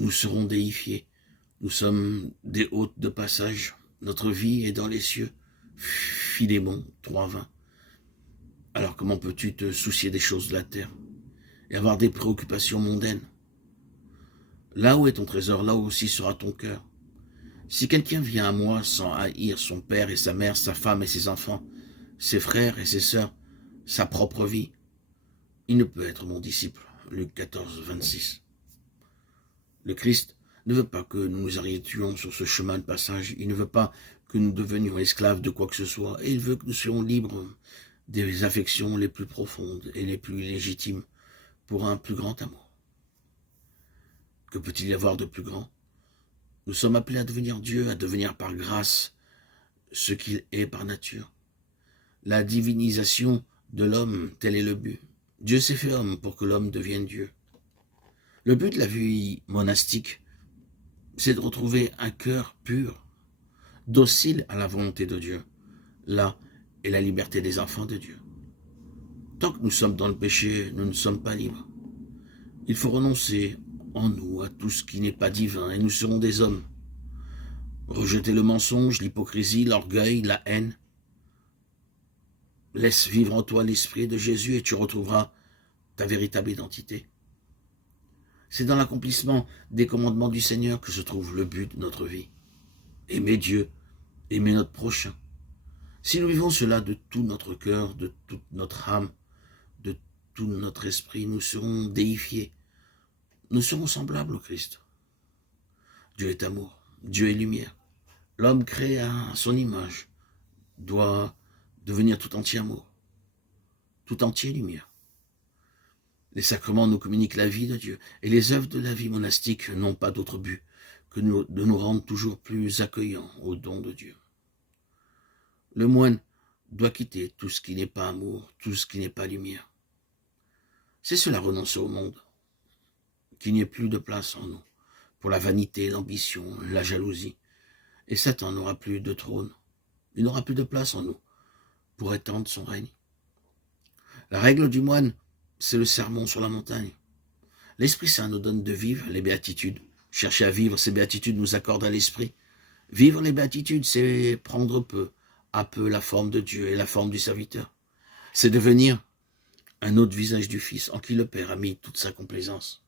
nous serons déifiés. Nous sommes des hôtes de passage. Notre vie est dans les cieux. Philémon 3:20. Alors comment peux-tu te soucier des choses de la terre et avoir des préoccupations mondaines? Là où est ton trésor, là aussi sera ton cœur. Si quelqu'un vient à moi sans haïr son père et sa mère, sa femme et ses enfants, ses frères et ses sœurs, sa propre vie, il ne peut être mon disciple. Luc 14:26. Le Christ ne veut pas que nous nous arrêtions sur ce chemin de passage. Il ne veut pas que nous devenions esclaves de quoi que ce soit. Et il veut que nous soyons libres des affections les plus profondes et les plus légitimes pour un plus grand amour. Que peut-il y avoir de plus grand? Nous sommes appelés à devenir Dieu, à devenir par grâce ce qu'il est par nature. La divinisation de l'homme, tel est le but. Dieu s'est fait homme pour que l'homme devienne Dieu. Le but de la vie monastique, c'est de retrouver un cœur pur, docile à la volonté de Dieu. Là est la liberté des enfants de Dieu. Tant que nous sommes dans le péché, nous ne sommes pas libres. Il faut renoncer en nous à tout ce qui n'est pas divin et nous serons des hommes. Rejeter le mensonge, l'hypocrisie, l'orgueil, la haine. Laisse vivre en toi l'esprit de Jésus et tu retrouveras ta véritable identité. C'est dans l'accomplissement des commandements du Seigneur que se trouve le but de notre vie. Aimer Dieu, aimer notre prochain. Si nous vivons cela de tout notre cœur, de toute notre âme, de tout notre esprit, nous serons déifiés. Nous serons semblables au Christ. Dieu est amour, Dieu est lumière. L'homme créé à son image doit devenir tout entier amour, tout entier lumière. Les sacrements nous communiquent la vie de Dieu, et les œuvres de la vie monastique n'ont pas d'autre but que de nous rendre toujours plus accueillants aux dons de Dieu. Le moine doit quitter tout ce qui n'est pas amour, tout ce qui n'est pas lumière. C'est cela renoncer au monde, qu'il n'y ait plus de place en nous pour la vanité, l'ambition, la jalousie. Et Satan n'aura plus de trône, il n'aura plus de place en nous pour étendre son règne. La règle du moine, c'est le sermon sur la montagne. L'Esprit Saint nous donne de vivre les béatitudes. Chercher à vivre ces béatitudes nous accorde à l'Esprit. Vivre les béatitudes, c'est prendre peu à peu la forme de Dieu et la forme du serviteur. C'est devenir un autre visage du Fils en qui le Père a mis toute sa complaisance.